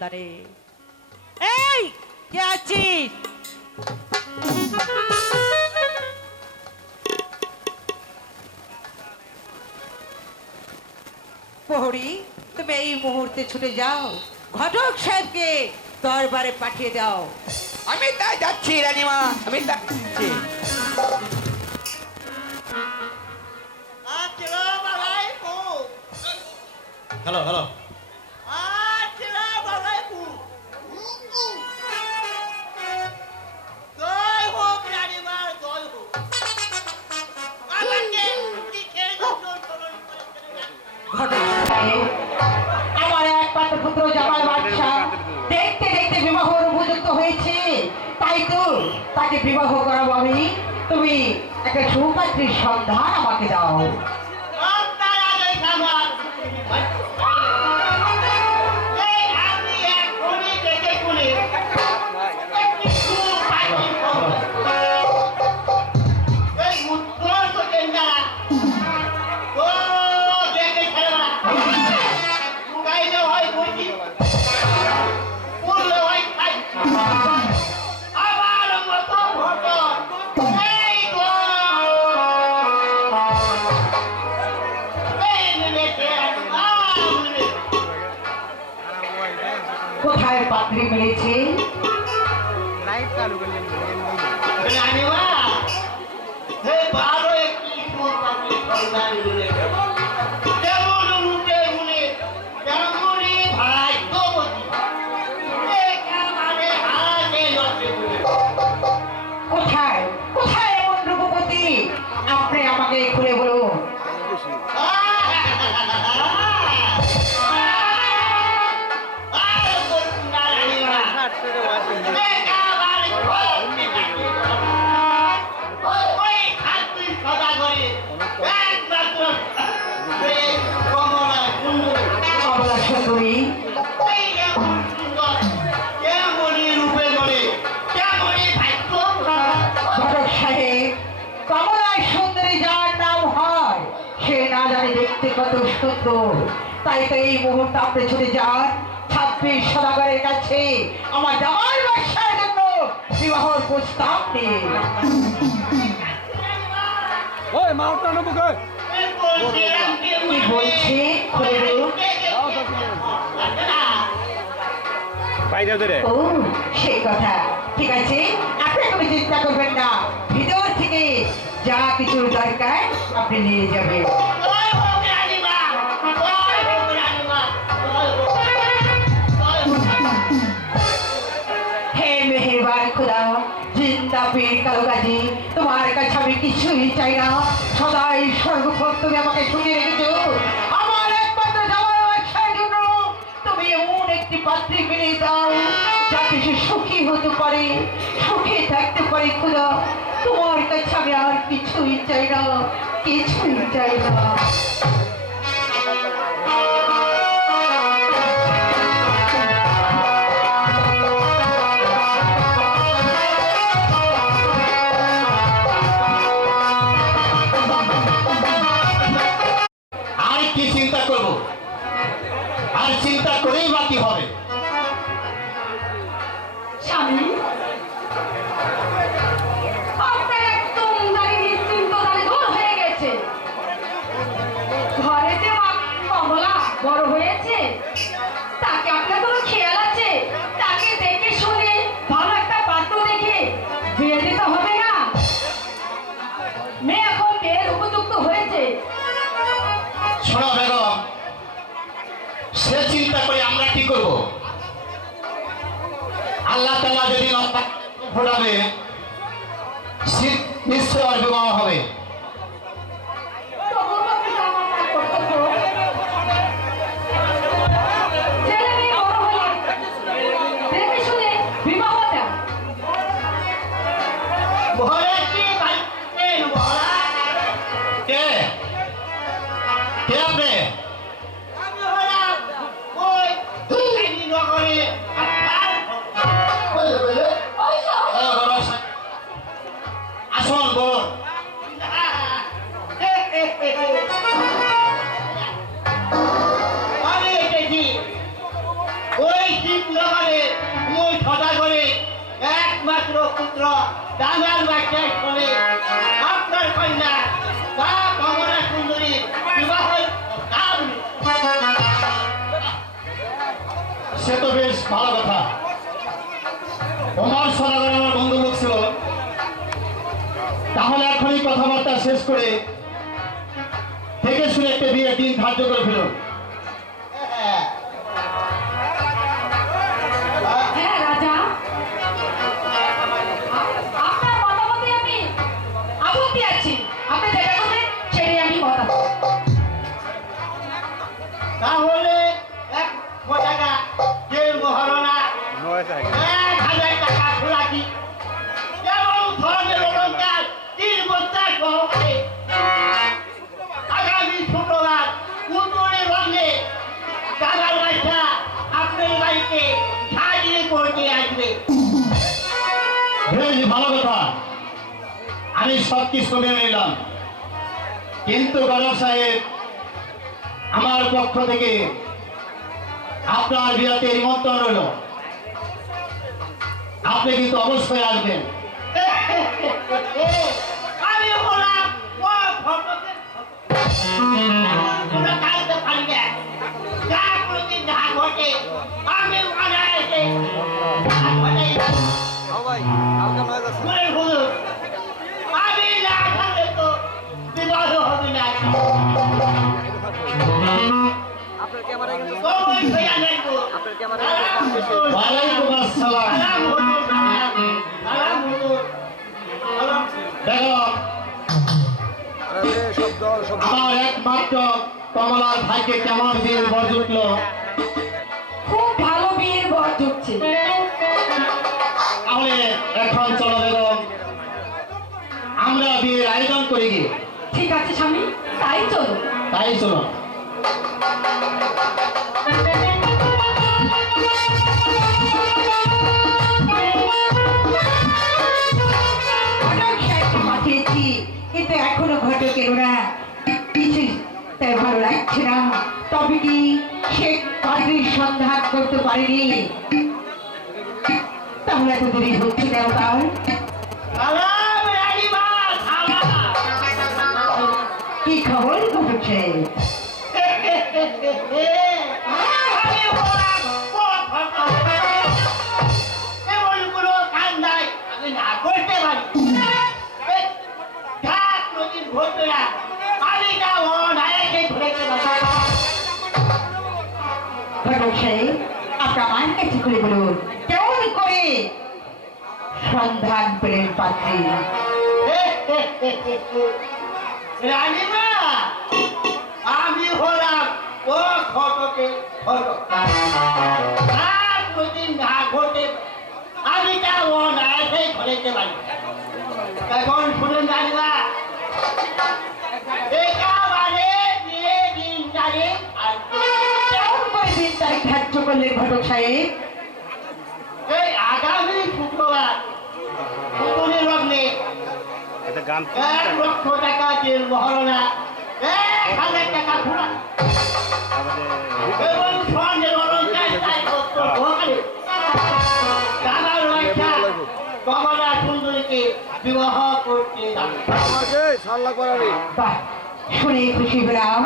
সন্ধানে এই কে আছিস? প্রহরী তুমি এই মুহূর্তে ছুটে যাও। ঘটক সাহেবকে দরবারে পাঠিয়ে দাও। আমি তাই যাচ্ছি রানীমা। আমি যাচ্ছি। Hello hello. সুপাত্রীর সন্ধান আমাকে দাও। কোথায় জানে দেখতে কত সুন্দর। তাই তো এই মুহূর্তে আপনি ছুটে যান। ছাব্বিশ সদাগরের কাছে আমার জামার ব্যবসার জন্য বিবাহর প্রস্তাব নিয়ে ওই মাউন্ট নবু কই? কি বলছে? খুলে বাইরে ধরে। ও, সেই কথা। ঠিক আছে তোমার কাছে আমি কিছুই চাই না। সদাই সর্বক্ষণ তুমি আমাকে শুনে রেখেছো। একটি পাত্রী ফেলে দাও, যাতে সে সুখী হতে পারে, সুখে থাকতে পারে খুদা। তোমার কাছে আমি আর কিছুই চাই না, কিছুই চাই না। করেই বাকি হবে। তালা যদি রক্ত ফোটাবে শীত নিশ্চয় বিবাহ হবে। সে তো বেশ ভালো কথা। ওমার সরাদার আমার বন্ধু লোক ছিল। তাহলে এখনই কথাবার্তা শেষ করে থেকে শুনে একটা বিয়ের দিন ধার্য করে ফেলুন। কিছু মেনে নিলাম। কিন্তু গণক সাহেব, আমার পক্ষ থেকে আপনার বিরাতে নিমন্ত্রণ রইল। আপনি কিন্তু অবশ্যই আসবেন। কমলার ভাইকে কেমন বিয়ের বর জুটলো? খুব ভালো বিয়ের বর জুটছে। তাহলে এখন চলো বেগম আমরা বিয়ের আয়োজন করি গিয়ে ঠিক আছে স্বামী তাই চলো। তাই চলো। কিন্তু এখনও ঘটে কেন না। লাগছে না তবে কি সে কাজের সন্ধান করতে পারেনি? তাহলে এত দেরি হচ্ছে কেন তার সালাম Hey, hey, কি খবর ঘটেছে পাত্রী রানীমা আমি হলাম ও ফটো আর না ঘটে আমি তা অনায়াসে ঘুরেতে পারি এখন শুনুন রানীমা আর কেমন করে দিন তারিখ ধার্য করলেন ঘটক সাহেব এক লক্ষ টাকা জেল মহারণা এক হাজার টাকা ঘোরা এবং স্বর্ণের অলঙ্কার তাই ভোগালে দাদার বাচ্চা কমলা সুন্দরীকে বিবাহ করতে শুনে খুশি হলাম।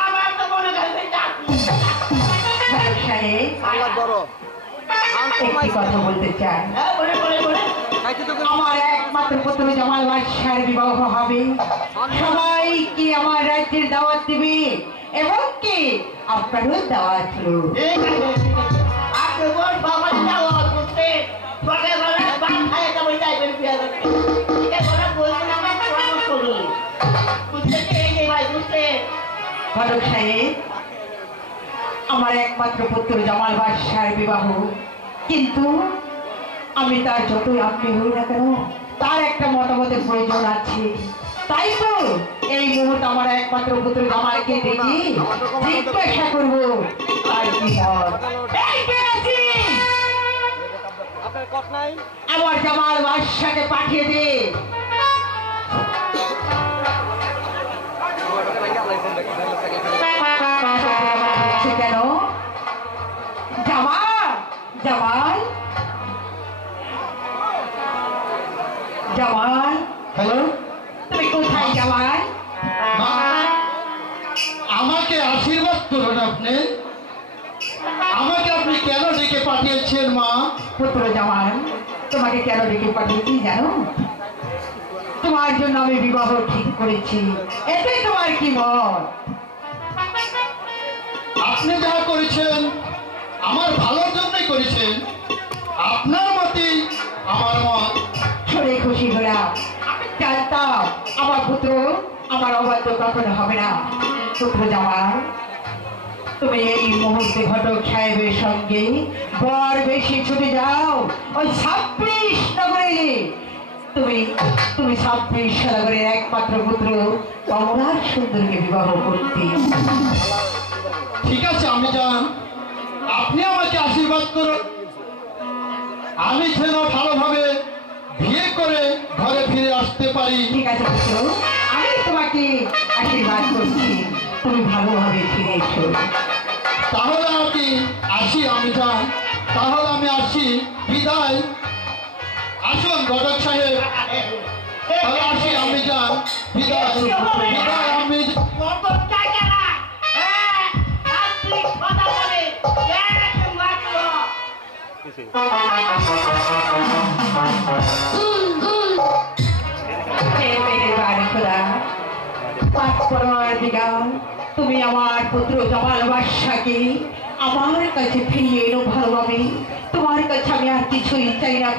আমার তো মনে হয় একটি কথা বলতে চাই হ্যাঁ বলে বলে বলে আমার একমাত্র পুত্র জামাল বাদশার বিবাহ হবে। আমার রাজ্যের দাওয়াত দিবে? এবং কি? আপনারও দাওয়াত সাহেব আমার একমাত্র পুত্র জামাল বাদশার বিবাহ। কিন্তু আমি তার যতই আপনি হই না কেন তার একটা মতামতের প্রয়োজন আছে। তাই তো এই মুহূর্তে আমার একমাত্র পুত্র জামালকে দেখি। জিজ্ঞাসা করব তার কি? আমার জামাল বাদশাকে পাঠিয়ে দে। কেন? জামাল জামাল। জওয়ান হ্যালো তুমি কোথায় জওয়ান আমাকে আশীর্বাদ করুন আপনি আমাকে আপনি কেন ডেকে পাঠিয়েছেন মা পুত্র জওয়ান তোমাকে কেন ডেকে পাঠিয়েছি জানো তোমার জন্য আমি বিবাহ ঠিক করেছি এতে তোমার কি মত আপনি যা করেছেন আমার ভালোর জন্যই করেছেন আপনার মতেই কখনো হবে না। জামার তুমি এই মুহূর্তে ঘটক সাহেবের সঙ্গে বর বেশি ছুটে যাও। ওই ছাব্বিশ নগরে, তুমি তুমি ছাব্বিশ নগরের একমাত্র পুত্র কমলার সুন্দরকে বিবাহ করতে। ঠিক আছে, আমি যান। আপনি আমাকে আশীর্বাদ করুন। আমি যেন ভালোভাবে বিয়ে করে ঘরে ফিরে আসতে পারি। ঠিক আছে আমি তোমাকে আশীর্বাদ করছি। তুমি ভালোভাবে ফিরে এসো। তাহলে আমি আসি আমি যান তাহলে আমি আসি। বিদায়। আসুন ঘটক সাহেব। তাহলে আসি আমি যান বিদায়। বিদায় আমি পরওয়ারদিগার, তুমি আমার পুত্র আমার কাছে ফিরিয়ে ভালোভাবে তোমার কাছে আমি আর কিছুই চাই না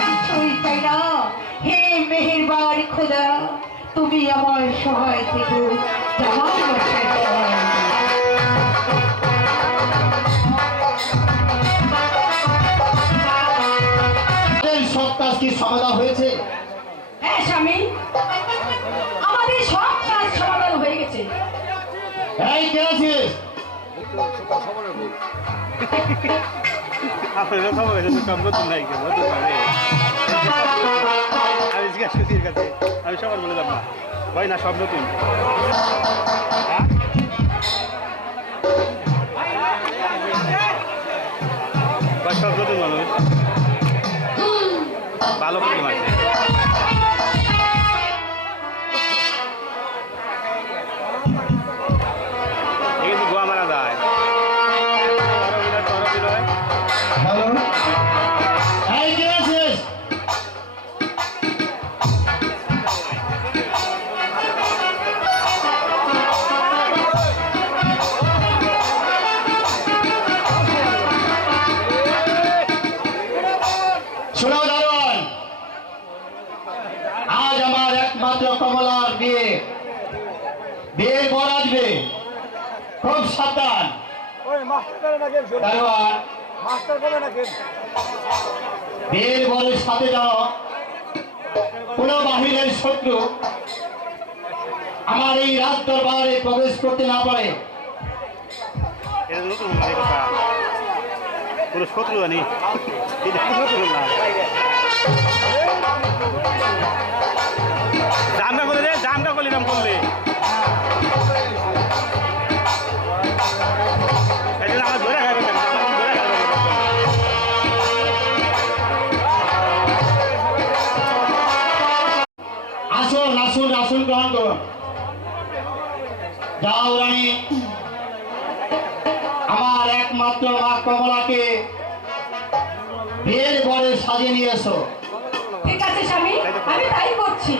কিছুই চাই না হে মেহেরবান খোদা। তুমি আমার সহায় থেকে। জামাল সমাধান হয়েছে। হ্যাঁ স্বামী। আমাদের সব কাজ সমাধান গেছে। এই কে আছিস? আপনার কথা বলেছেন তো সব নতুন নাই কেন নতুন আমি জিজ্ঞাসা করছি কাছে আমি সবার বলে যাব না। ভাই না সব নতুন। হ্যাঁ? ভালো প্রতিম গেম বিয়ের বরের সাথে যেন কোনো বাহিরের শত্রু আমার এই রাজ দরবারে প্রবেশ করতে না পারে। এটা নতুন মানে কথা। কোনো শত্রু জানি। এটা কোনো না। জামটা করলে জামটা করলে এরকম করলে। আমার একমাত্র মা কমলাকে বিয়ের বরে সাজিয়ে নিয়ে এসো। ঠিক আছে, স্বামী, আমি তাই করছি।